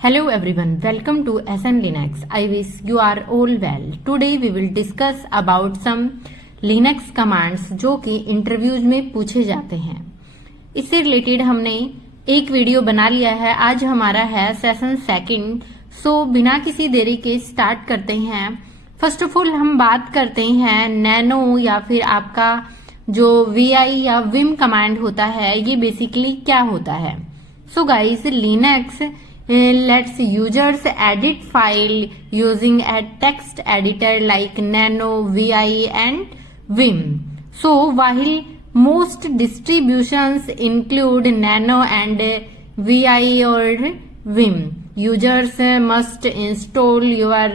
Hello everyone, welcome to SN Linux. I wish you are all well. Today we will discuss about some Linux commands जो कि interviews में पूछे जाते हैं। इससे रिलेटेड हमने एक वीडियो बना लिया है। आज हमारा है सेशन सेकंड। सो बिना किसी देरी के स्टार्ट करते हैं। फर्स्ट ऑफ ऑल हम बात करते हैं नैनो या फिर आपका जो VI या विम कमांड होता है, ये बेसिकली क्या होता है। So guys, Linux lets users edit file using a text editor like Nano, VI and Vim. So while most distributions include Nano and VI or Vim, users must install your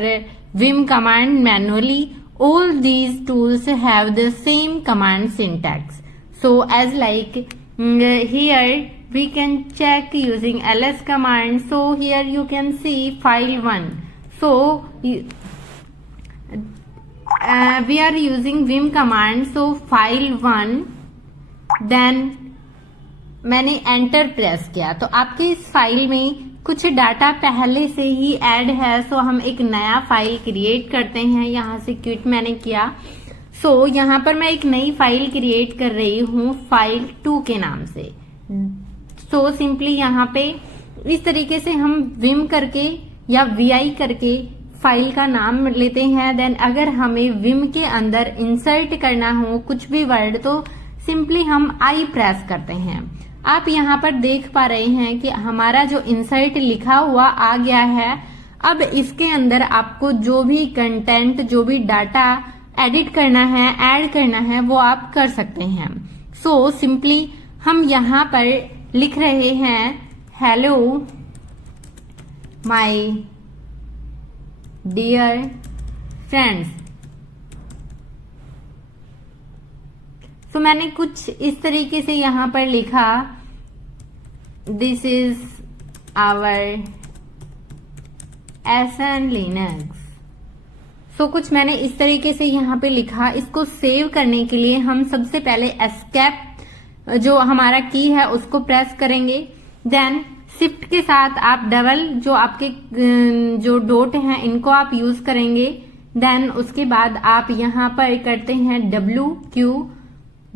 Vim command manually. All these tools have the same command syntax. So as like here we can check using ls command. So here you can see file1. So we are using vim command. So file1, then मैंने enter press किया तो आपके इस file में कुछ data पहले से ही add है। सो हम एक नया फाइल क्रिएट करते हैं। यहाँ से क्विट मैंने किया। सो यहाँ पर मैं एक नई फाइल क्रिएट कर रही हूँ file2 के नाम से। तो सिंपली यहाँ पे इस तरीके से हम विम करके या VI करके फाइल का नाम लेते हैं। देन अगर हमें विम के अंदर इंसर्ट करना हो कुछ भी वर्ड तो सिंपली हम I प्रेस करते हैं। आप यहाँ पर देख पा रहे हैं कि हमारा जो इंसर्ट लिखा हुआ आ गया है। अब इसके अंदर आपको जो भी कंटेंट, जो भी डाटा एडिट करना है, ऐड करना है, वो आप कर सकते हैं। सो सिंपली हम यहाँ पर लिख रहे हैं हेलो माय डियर फ्रेंड्स। तो मैंने कुछ इस तरीके से यहाँ पर लिखा this is our SN Linux. So कुछ मैंने इस तरीके से यहाँ पे लिखा। इसको सेव करने के लिए हम सबसे पहले एस्केप जो हमारा की है उसको प्रेस करेंगे। देन शिफ्ट के साथ आप डबल जो आपके जो डॉट हैं इनको आप यूज करेंगे। देन उसके बाद आप यहाँ पर करते हैं WQ,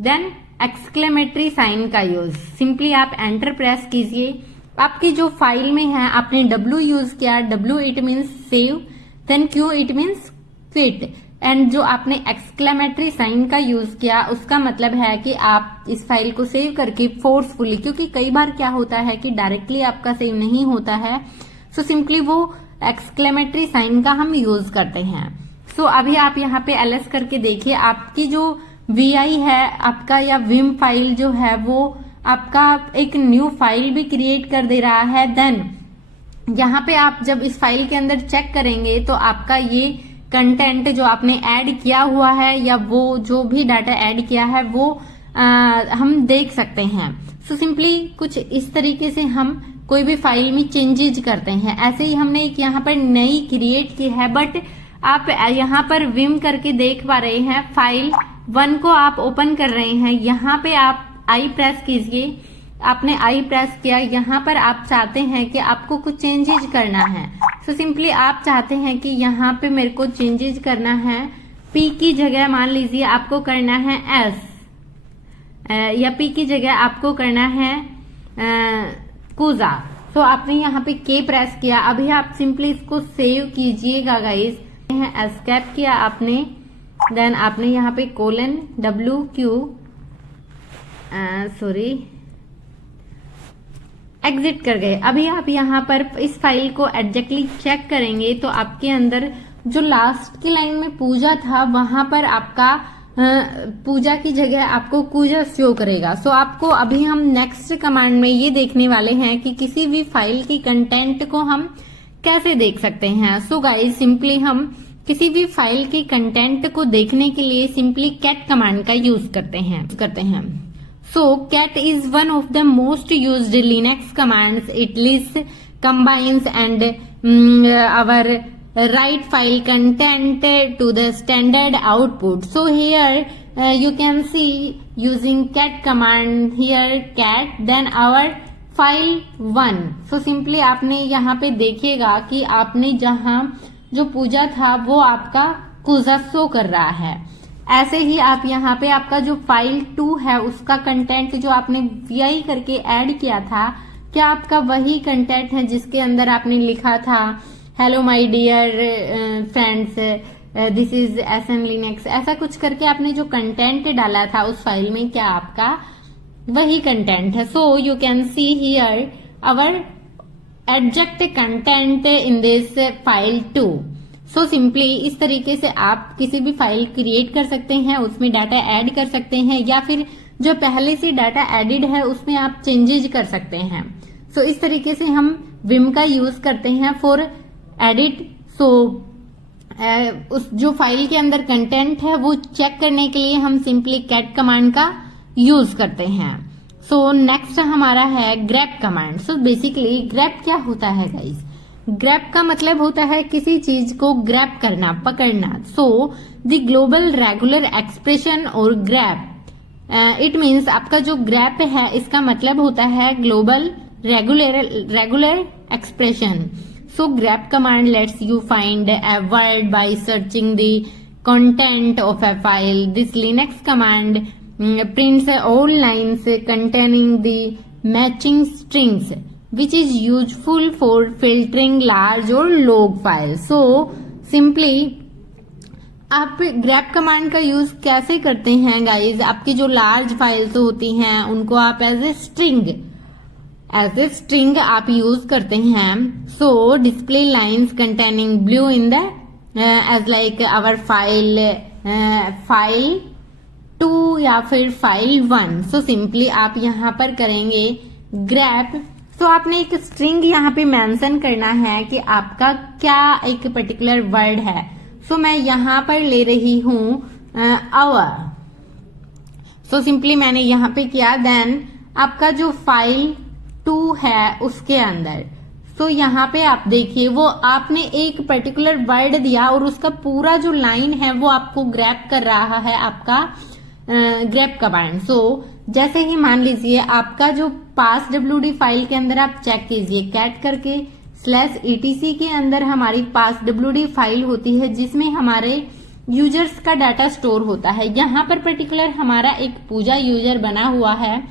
देन एक्सक्लेमेटरी साइन का यूज। सिंपली आप एंटर प्रेस कीजिए। आपकी जो फाइल में है आपने W यूज किया। W it means save, then Q it means quit, and जो आपने एक्सक्लेमेटरी साइन का यूज किया उसका मतलब है कि आप इस फाइल को सेव करके फोर्सफुली, क्योंकि कई बार क्या होता है कि डायरेक्टली आपका सेव नहीं होता है, सो सिंपली वो एक्सक्लेमेटरी साइन का हम यूज करते हैं। सो अभी आप यहाँ पे ls करके देखिए, आपकी जो VI है आपका या विम फाइल जो है वो आपका एक न्यू फाइल भी क्रिएट कर दे रहा है। देन यहाँ पे आप जब इस फाइल के अंदर चेक करेंगे तो आपका ये कंटेंट जो आपने ऐड किया हुआ है या वो जो भी डाटा ऐड किया है वो हम देख सकते हैं। सो सिंपली कुछ इस तरीके से हम कोई भी फाइल में चेंजेस करते हैं। ऐसे ही हमने एक यहाँ पर नई क्रिएट की है, बट आप यहाँ पर विम करके देख पा रहे हैं। फाइल 1 को आप ओपन कर रहे हैं। यहाँ पे आप I प्रेस कीजिए। आपने I प्रेस किया। यहाँ पर आप चाहते हैं कि आपको कुछ चेंजेस करना है। सो सिंपली आप चाहते हैं कि यहाँ पे मेरे को चेंजेस करना है। P की जगह मान लीजिए आपको करना है S, या P की जगह आपको करना है कुजा। सो आपने यहाँ पे K प्रेस किया। अभी आप सिंपली इसको सेव कीजिएगा गाइस। एस्केप किया आपने, देन आपने यहाँ पे कोलन WQ एग्जिट कर गए। अभी आप यहाँ पर इस फाइल को एग्जैक्टली चेक करेंगे तो आपके अंदर जो लास्ट की लाइन में पूजा था वहां पर आपका पूजा की जगह आपको कुजा शो करेगा। सो आपको अभी हम नेक्स्ट कमांड में ये देखने वाले हैं कि किसी भी फाइल की कंटेंट को हम कैसे देख सकते हैं। सो गाइस, सिंपली हम किसी भी फाइल की कंटेंट को देखने के लिए सिंपली कैट कमांड का यूज करते हैं। So cat is one of the most used Linux commands. It lists, combines and our write file content to the standard output. So here you can see using cat command, here cat, then our file 1। So simply आपने यहाँ पे देखिएगा कि आपने जहां जो पूजा था वो आपका कुजा शो कर रहा है। ऐसे ही आप यहाँ पे आपका जो फाइल 2 है उसका कंटेंट जो आपने वी करके ऐड किया था, क्या आपका वही कंटेंट है जिसके अंदर आपने लिखा था hello my dear friends, this is SN Linux, ऐसा कुछ करके आपने जो कंटेंट डाला था उस फाइल में, क्या आपका वही कंटेंट है? So you can see here our adjacent content in this file 2। So simply इस तरीके से आप किसी भी फाइल क्रिएट कर सकते हैं, उसमें डाटा ऐड कर सकते हैं, या फिर जो पहले से डाटा एडिड है उसमें आप चेंजेज कर सकते हैं। सो इस तरीके से हम विम का यूज करते हैं फॉर एडिट। सो उस जो फाइल के अंदर कंटेंट है वो चेक करने के लिए हम सिंपली कैट कमांड का यूज करते हैं। सो नेक्स्ट हमारा है grab command. So basically grab क्या होता है गाइज? ग्रैब का मतलब होता है किसी चीज को ग्रैब करना, पकड़ना। So the global regular expression और ग्रैब, इट मीन्स आपका जो ग्रैब है इसका मतलब होता है global regular expression. So grab command let's you find a word by searching the content of a file. This Linux command prints all lines containing the matching strings, which is useful for filtering large or log files. So simply आप grab command का use कैसे करते हैं guys? आपकी जो large files होती हैं उनको आप एज ए स्ट्रिंग आप यूज करते हैं। So display lines containing blue in the as like our file 2 या फिर फाइल 1। सो सिंपली आप यहाँ पर करेंगे ग्रैब। सो आपने एक स्ट्रिंग यहाँ पे मेंशन करना है कि आपका क्या एक पर्टिकुलर वर्ड है। सो मैं यहाँ पर ले रही हूं आवर। सो सिंपली मैंने यहाँ पे किया, देन आपका जो फाइल 2 है उसके अंदर, सो यहाँ पे आप देखिए वो आपने एक पर्टिकुलर वर्ड दिया और उसका पूरा जो लाइन है वो आपको ग्रैब कर रहा है आपका ग्रैब कमांड। सो जैसे ही मान लीजिए आपका जो पास wd फाइल के अंदर आप चेक कीजिए कैट करके /etc के अंदर हमारी पास wd फाइल होती है जिसमें हमारे यूजर्स का डाटा स्टोर होता है। यहाँ पर पर्टिकुलर हमारा एक पूजा यूजर बना हुआ है।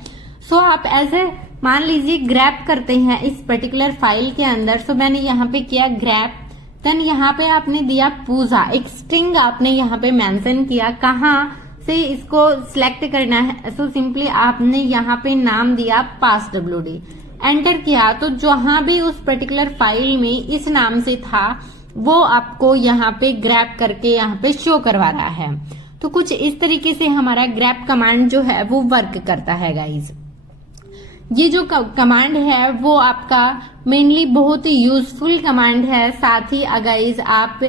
सो आप ऐसे मान लीजिए ग्रैब करते हैं इस पर्टिकुलर फाइल के अंदर। सो मैंने यहाँ पे किया ग्रैब, देन यहाँ पे आपने दिया पूजा, एक स्ट्रिंग आपने यहाँ पे मेंशन किया कहाँ से इसको सिलेक्ट करना है। सो सिंपली आपने यहाँ पे नाम दिया पास wd, एंटर किया तो जहां भी उस पर्टिकुलर फाइल में इस नाम से था वो आपको यहाँ पे ग्रैब करके यहाँ पे शो करवा रहा है। तो कुछ इस तरीके से हमारा ग्रैब कमांड जो है वो वर्क करता है गाइज। ये जो कमांड है वो आपका मेनली बहुत ही यूजफुल कमांड है। साथ ही गाइज आप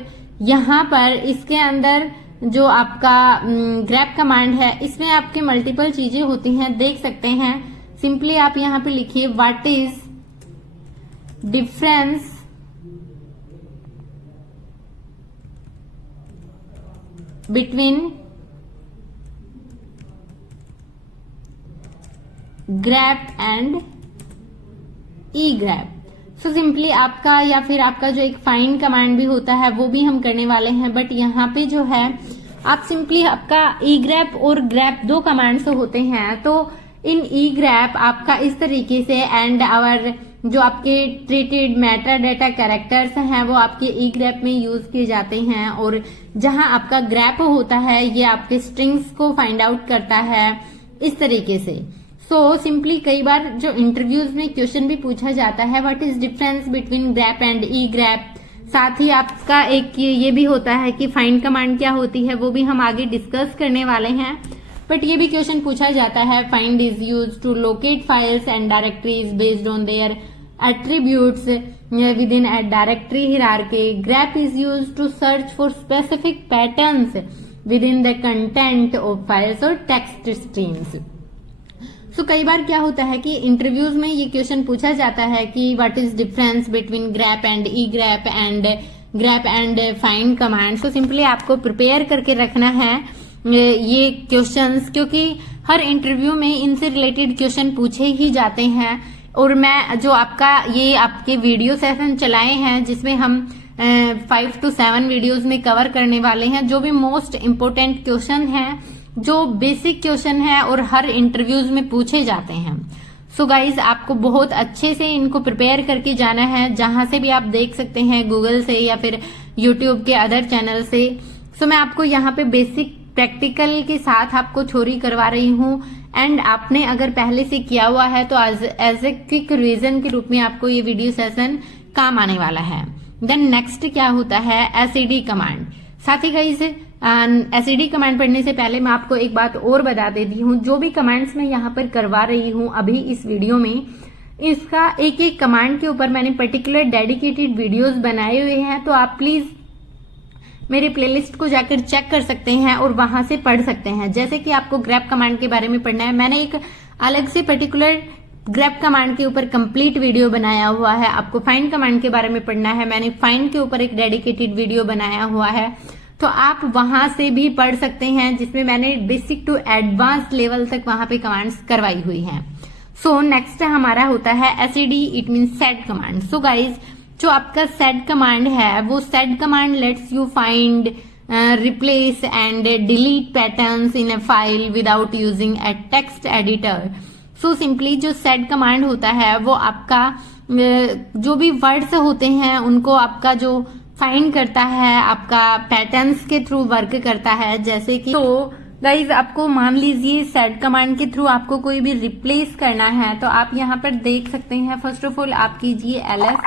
यहाँ पर इसके अंदर जो आपका ग्रैब कमांड है इसमें आपके मल्टीपल चीजें होती हैं, देख सकते हैं। सिंपली आप यहाँ पे लिखिए what is difference between grab and E grab. So simply आपका या फिर आपका जो एक फाइंड कमांड भी होता है वो भी हम करने वाले हैं, बट यहाँ पे जो है आप सिंपली आपका ई ग्रैब और ग्रैब 2 कमांड्स होते हैं। तो इन ई ग्रैब आपका इस तरीके से एंड आवर जो आपके ट्रीटेड मेटा डाटा कैरेक्टर्स हैं वो आपके ई ग्रैब में यूज किए जाते हैं, और जहां आपका ग्रैब होता है ये आपके स्ट्रिंग्स को फाइंड आउट करता है इस तरीके से। सो सिंपली कई बार जो इंटरव्यूज में क्वेश्चन भी पूछा जाता है what is difference between grab and E grab. साथ ही आपका एक ये भी होता है कि फाइंड कमांड क्या होती है वो भी हम आगे डिस्कस करने वाले हैं, बट ये भी क्वेश्चन पूछा जाता है find is used to locate files and directories based on their attributes within a directory hierarchy. Grep is used to search for specific patterns within the content of files or text streams. So कई बार क्या होता है कि interviews में ये question पूछा जाता है कि what is difference between grab and E grab and grab and find command. So simply आपको प्रिपेयर करके रखना है ये क्वेश्चंस, क्योंकि हर इंटरव्यू में इनसे रिलेटेड क्वेश्चन पूछे ही जाते हैं और मैं जो आपका ये आपके वीडियो सेशन चलाए हैं जिसमें हम 5 to 7 वीडियोस में कवर करने वाले हैं, जो भी मोस्ट इम्पोर्टेंट क्वेश्चन हैं, जो बेसिक क्वेश्चन है और हर इंटरव्यूज में पूछे जाते हैं। सो गाइज आपको बहुत अच्छे से इनको प्रिपेयर करके जाना है, जहां से भी आप देख सकते हैं, गूगल से या फिर यूट्यूब के अदर चैनल से। सो मैं आपको यहाँ पे बेसिक प्रैक्टिकल के साथ आपको थ्योरी करवा रही हूँ, एंड आपने अगर पहले से किया हुआ है तो एज ए क्विक रिवीजन के रूप में आपको ये वीडियो सेशन काम आने वाला है। देन नेक्स्ट क्या होता है, एसईडी कमांड। साथ ही गाइस एसईडी कमांड पढ़ने से पहले मैं आपको एक बात और बता देती हूँ, जो भी कमांड्स मैं यहाँ पर करवा रही हूँ अभी इस वीडियो में, इसका एक एक कमांड के ऊपर मैंने पर्टिकुलर डेडिकेटेड वीडियोस बनाए हुए हैं, तो आप प्लीज मेरे प्लेलिस्ट को जाकर चेक कर सकते हैं और वहां से पढ़ सकते हैं। जैसे कि आपको ग्रैब कमांड के बारे में पढ़ना है, मैंने एक अलग से पर्टिकुलर ग्रैब कमांड के ऊपर कंप्लीट वीडियो बनाया हुआ है। आपको फाइंड कमांड के बारे में पढ़ना है, मैंने फाइंड के ऊपर एक डेडिकेटेड वीडियो बनाया हुआ है, तो आप वहां से भी पढ़ सकते हैं, जिसमें मैंने बेसिक टू एडवांस लेवल तक वहां पे कमांड्स करवाई हुई हैं। सो नेक्स्ट हमारा होता है SED, it mean set command. So guys जो आपका सेट कमांड है, वो set command let's you find, replace and delete patterns in a file without using a text editor. So simply जो सेट कमांड होता है वो आपका जो भी वर्ड्स होते हैं उनको आपका जो फाइंड करता है, आपका पैटर्न्स के थ्रू वर्क करता है। जैसे कि तो गाइज आपको मान लीजिए सेट कमांड के थ्रू आपको कोई भी रिप्लेस करना है, तो आप यहाँ पर देख सकते हैं। फर्स्ट ऑफ ऑल आप कीजिए ls,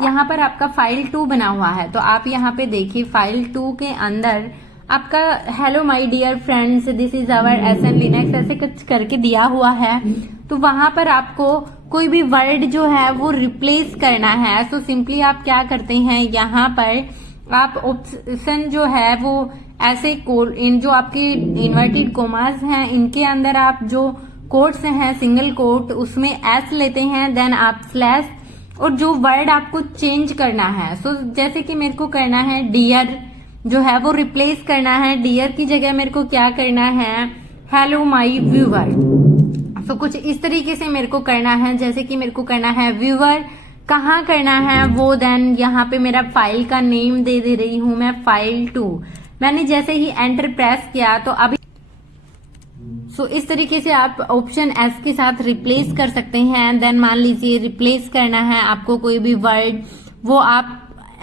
यहाँ पर आपका फाइल 2 बना हुआ है, तो आप यहाँ पे देखिए फाइल 2 के अंदर आपका hello my dear friends this is our SN Linux ऐसे कुछ करके दिया हुआ है। तो वहां पर आपको कोई भी वर्ड जो है वो रिप्लेस करना है। सो सिंपली आप क्या करते हैं, यहाँ पर आप ऑप्शन जो है वो ऐसे इन जो आपके इन्वर्टेड कोमास हैं इनके अंदर आप जो कोट्स हैं सिंगल कोट उसमें एस लेते हैं, देन आप स्लैश, और जो वर्ड आपको चेंज करना है। सो जैसे कि मेरे को करना है डियर जो है वो रिप्लेस करना है, डियर की जगह मेरे को क्या करना है, हेलो माय व्यूअर। सो कुछ इस तरीके से मेरे को करना है, जैसे कि मेरे को करना है व्यूअर, कहाँ करना है वो, देन यहाँ पे मेरा फाइल का नेम दे रही हूं मैं फाइल 2। मैंने जैसे ही एंटर प्रेस किया तो अभी सो इस तरीके से आप ऑप्शन एस के साथ रिप्लेस कर सकते हैं। देन मान लीजिए रिप्लेस करना है आपको कोई भी वर्ड, वो आप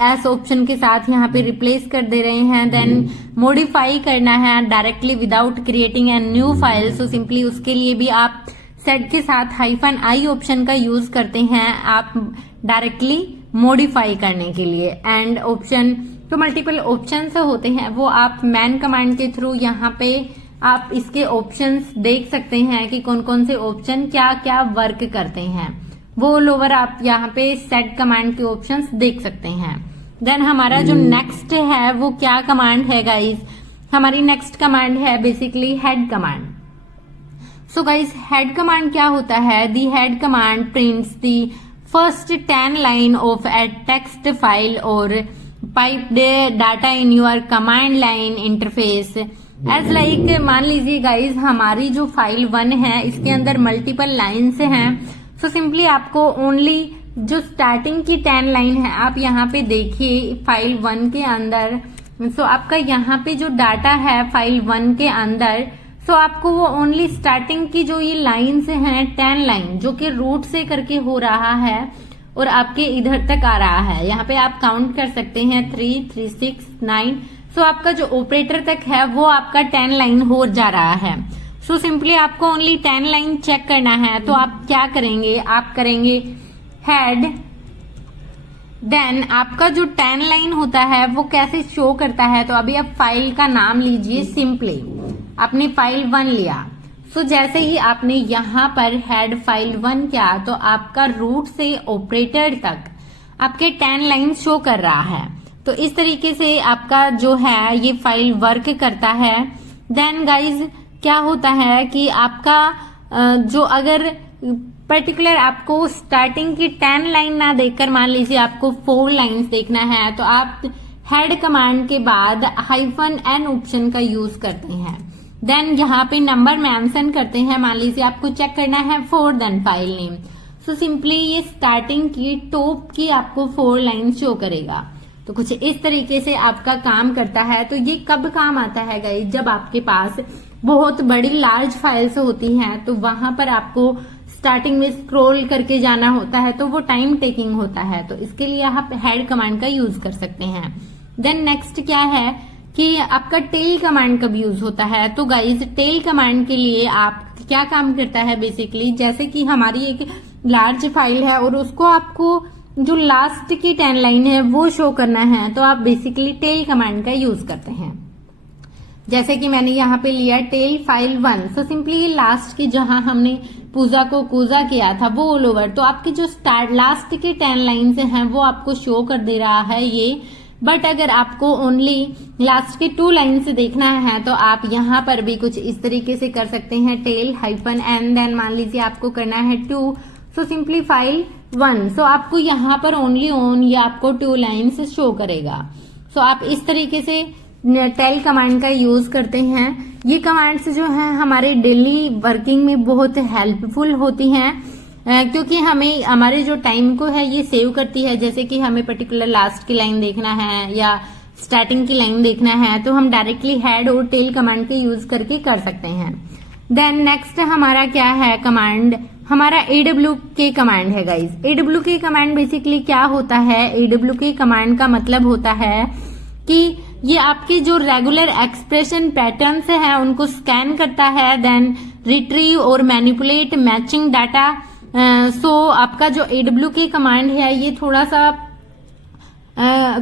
एस ऑप्शन के साथ यहाँ पे रिप्लेस कर दे रहे हैं। देन मॉडिफाई करना है directly without creating a new file. So simply उसके लिए भी आप सेट के साथ -i ऑप्शन का यूज करते हैं आप डायरेक्टली मॉडिफाई करने के लिए। एंड ऑप्शन तो मल्टीपल ऑप्शन होते हैं, वो आप मैन कमांड के थ्रू यहाँ पे आप इसके ऑप्शंस देख सकते हैं कि कौन कौन से ऑप्शन क्या क्या वर्क करते हैं, वो लोअर आप यहाँ पे सेट कमांड के ऑप्शंस देख सकते हैं। देन हमारा जो नेक्स्ट है वो क्या कमांड है गाइज, हमारी नेक्स्ट कमांड है basically head command. So guys head command क्या होता है, the head command prints the first 10 line of a text file और pipe data in your command line interface as like. मान लीजिए guys हमारी जो फाइल 1 है इसके अंदर मल्टीपल लाइन्स हैं। सो सिंपली आपको ओनली जो स्टार्टिंग की 10 लाइन है आप यहाँ पे देखिए फाइल 1 के अंदर। सो आपका यहाँ पे जो डाटा है फाइल 1 के अंदर, सो आपको वो ओनली स्टार्टिंग की जो ये लाइन्स हैं 10 लाइन जो कि रूट से करके हो रहा है और आपके इधर तक आ रहा है। यहाँ पे आप काउंट कर सकते हैं 3, 3, 6, 9। सो आपका जो ऑपरेटर तक है वो आपका 10 लाइन हो जा रहा है। सो सिंपली आपको ओनली 10 लाइन चेक करना है, तो आप क्या करेंगे, आप करेंगे हेड, देन आपका जो 10 लाइन होता है वो कैसे शो करता है। तो अभी आप फाइल का नाम लीजिए, सिंपली आपने फाइल 1 लिया। सो जैसे ही आपने यहाँ पर हेड फाइल 1 किया तो आपका रूट से ऑपरेटर तक आपके 10 लाइन शो कर रहा है। तो इस तरीके से आपका जो है ये फाइल वर्क करता है। देन गाइज क्या होता है कि आपका जो अगर पर्टिकुलर आपको स्टार्टिंग की 10 लाइन ना देखकर मान लीजिए आपको 4 लाइंस देखना है, तो आप हेड कमांड के बाद -n ऑप्शन का यूज करते हैं। देन यहाँ पे नंबर मेंशन करते हैं, मान लीजिए आपको चेक करना है 4 then file name. So simply ये स्टार्टिंग की टॉप की आपको 4 लाइन शो करेगा। तो कुछ इस तरीके से आपका काम करता है। तो ये कब काम आता है गाइस, जब आपके पास बहुत बड़ी लार्ज फाइल्स होती हैं, तो वहां पर आपको स्टार्टिंग में स्क्रॉल करके जाना होता है, तो वो टाइम टेकिंग होता है। तो इसके लिए आप हेड कमांड का यूज कर सकते हैं। देन नेक्स्ट क्या है कि आपका टेल कमांड कब यूज होता है। तो गाइज टेल कमांड के लिए आप क्या काम करता है, बेसिकली जैसे कि हमारी एक लार्ज फाइल है और उसको आपको जो लास्ट की 10 लाइन है वो शो करना है, तो आप बेसिकली टेल कमांड का यूज करते हैं। जैसे कि मैंने यहाँ पे लिया tail file 1, so simply last की जहां हमने पूजा को कूजा किया था वो ऑल ओवर, तो आपकी जो स्टार्ट लास्ट के 10 लाइन से हैं वो आपको शो कर दे रहा है ये। बट अगर आपको ओनली लास्ट के 2 लाइन से देखना है तो आप यहाँ पर भी कुछ इस तरीके से कर सकते हैं, टेल हाइफन एंड देन मान लीजिए आपको करना है 2, सो सिंपली फाइल 1, सो आपको यहाँ पर ओनली ऑन या आपको 2 लाइन से शो करेगा। सो आप इस तरीके से टेल कमांड का यूज करते हैं। ये कमांड्स जो है हमारे डेली वर्किंग में बहुत हेल्पफुल होती हैं, क्योंकि हमें हमारे जो टाइम को है ये सेव करती है। जैसे कि हमें पर्टिकुलर लास्ट की लाइन देखना है या स्टार्टिंग की लाइन देखना है, तो हम डायरेक्टली हेड और टेल कमांड के यूज करके कर सकते हैं। देन नेक्स्ट हमारा क्या है कमांड, हमारा AWK कमांड है गाइज। AWK कमांड बेसिकली क्या होता है, AWK कमांड का मतलब होता है कि ये आपके जो रेगुलर एक्सप्रेशन पैटर्न्स हैं उनको स्कैन करता है, देन रिट्रीव और मैनिपुलेट मैचिंग डाटा। सो आपका जो AWK कमांड है ये थोड़ा सा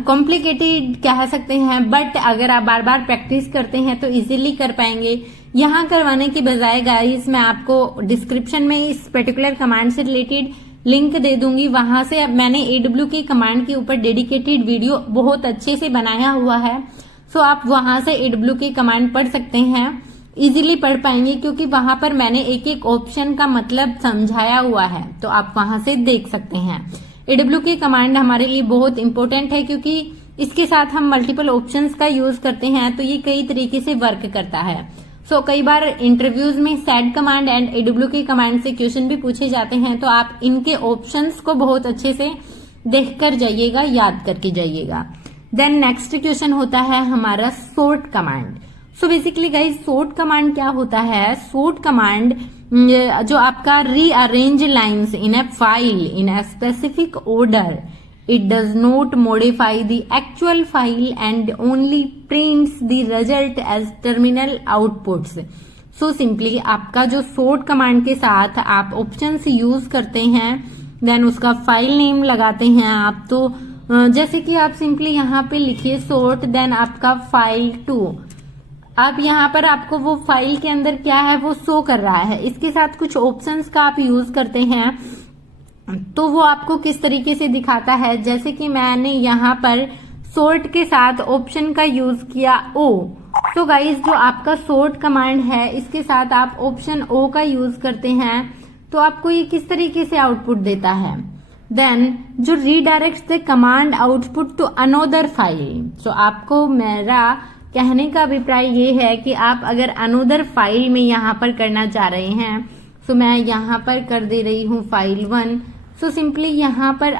कॉम्प्लिकेटेड कह सकते हैं, बट अगर आप बार बार प्रैक्टिस करते हैं तो इजीली कर पाएंगे। यहाँ करवाने की बजाय गाइस मैं आपको डिस्क्रिप्शन में इस पर्टिकुलर कमांड से रिलेटेड लिंक दे दूंगी, वहां से मैंने AWK कमांड के ऊपर डेडिकेटेड वीडियो बहुत अच्छे से बनाया हुआ है। सो आप वहां से AWK कमांड पढ़ सकते हैं, इजीली पढ़ पाएंगे, क्योंकि वहां पर मैंने एक एक ऑप्शन का मतलब समझाया हुआ है, तो आप वहां से देख सकते हैं। AWK कमांड हमारे लिए बहुत इंपॉर्टेंट है, क्योंकि इसके साथ हम मल्टीपल ऑप्शंस का यूज करते हैं, तो ये कई तरीके से वर्क करता है। सो कई बार इंटरव्यूज में said command and AWK command से क्वेश्चन भी पूछे जाते हैं, तो आप इनके ऑप्शंस को बहुत अच्छे से देख कर जाइएगा, याद करके जाइएगा। देन नेक्स्ट क्वेश्चन होता है हमारा sort command. So basically guys sort command क्या होता है, सॉर्ट कमांड जो आपका rearrange lines in a file in a specific order, it does not modify the actual file and only prints the result as terminal outputs. So simply आपका जो sort command के साथ आप ऑप्शंस यूज करते हैं, then उसका file name लगाते हैं आप। तो जैसे कि आप सिंपली यहाँ पे लिखिए सॉर्ट देन आपका फाइल 2, अब यहाँ पर आपको वो फाइल के अंदर क्या है वो शो कर रहा है। इसके साथ कुछ ऑप्शंस का आप यूज करते हैं तो वो आपको किस तरीके से दिखाता है, जैसे कि मैंने यहाँ पर सॉर्ट के साथ ऑप्शन का यूज किया O। तो गाइज जो आपका सॉर्ट कमांड है इसके साथ आप ऑप्शन O का यूज करते हैं, तो आपको ये किस तरीके से आउटपुट देता है। देन जो redirects the command output to another file. So आपको मेरा कहने का अभिप्राय ये है कि आप अगर अनोदर फाइल में यहाँ पर करना चाह रहे हैं, सो मैं यहाँ पर कर दे रही हूँ फाइल 1। सो सिंपली यहाँ पर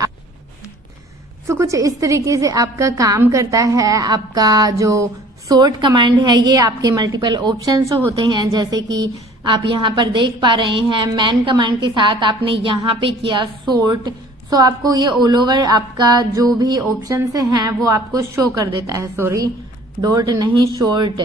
कुछ इस तरीके से आपका काम करता है। आपका जो सॉर्ट कमांड है ये आपके मल्टीपल ऑप्शंस होते हैं, जैसे कि आप यहाँ पर देख पा रहे हैं मैन कमांड के साथ आपने यहाँ पे किया सॉर्ट। सो आपको ये ऑल ओवर आपका जो भी ऑप्शंस हैं वो आपको शो कर देता है, सॉरी डॉट नहीं शॉर्ट।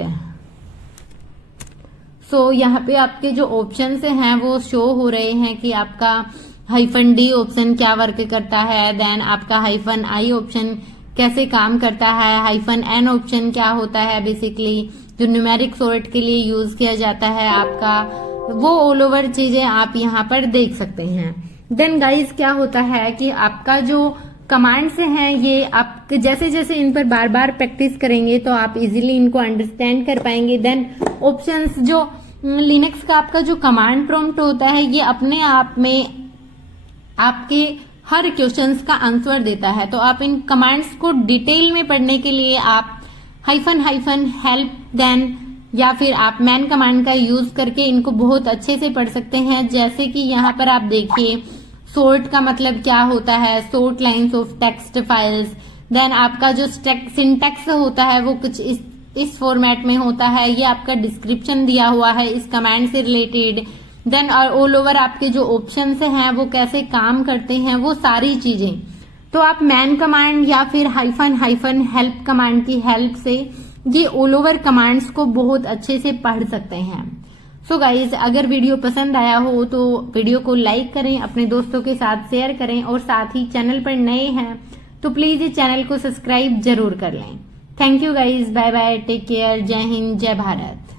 सो यहाँ पे आपके जो ऑप्शंस हैं वो शो हो रहे हैं कि आपका -D ऑप्शन क्या वर्क करता है, देन आपका -I ऑप्शन कैसे काम करता है, -N ऑप्शन क्या होता है, बेसिकली जो न्यूमेरिक सॉर्ट के लिए यूज किया जाता है आपका, वो ऑल ओवर चीजें आप यहाँ पर देख सकते हैं। देन गाइज क्या होता है कि आपका जो कमांड्स हैं ये आप जैसे जैसे इन पर बार बार प्रैक्टिस करेंगे तो आप इजीली इनको अंडरस्टैंड कर पाएंगे। देन ऑप्शंस जो लिनक्स का आपका जो कमांड प्रॉम्प्ट होता है ये अपने आप में आपके हर क्वेश्चंस का आंसर देता है, तो आप इन कमांड्स को डिटेल में पढ़ने के लिए आप --हेल्प देन या फिर आप मैन कमांड का यूज करके इनको बहुत अच्छे से पढ़ सकते हैं। जैसे कि यहाँ पर आप देखिए सोर्ट का मतलब क्या होता है, sort lines of text files. Then आपका जो सिंटेक्स होता है वो कुछ इस फॉर्मेट में होता है। ये आपका डिस्क्रिप्शन दिया हुआ है इस कमांड से रिलेटेड। देन ऑल ओवर आपके जो ऑप्शंस हैं वो कैसे काम करते हैं, वो सारी चीजें। तो आप मैन कमांड या फिर हाइफन हेल्प कमांड की हेल्प से ये ऑल ओवर कमांड्स को बहुत अच्छे से पढ़ सकते हैं। सो गाइज, अगर वीडियो पसंद आया हो तो वीडियो को लाइक करें, अपने दोस्तों के साथ शेयर करें, और साथ ही चैनल पर नए हैं तो प्लीज इस चैनल को सब्सक्राइब जरूर कर लें। Thank you guys, bye bye, take care, जय हिंद, जय भारत।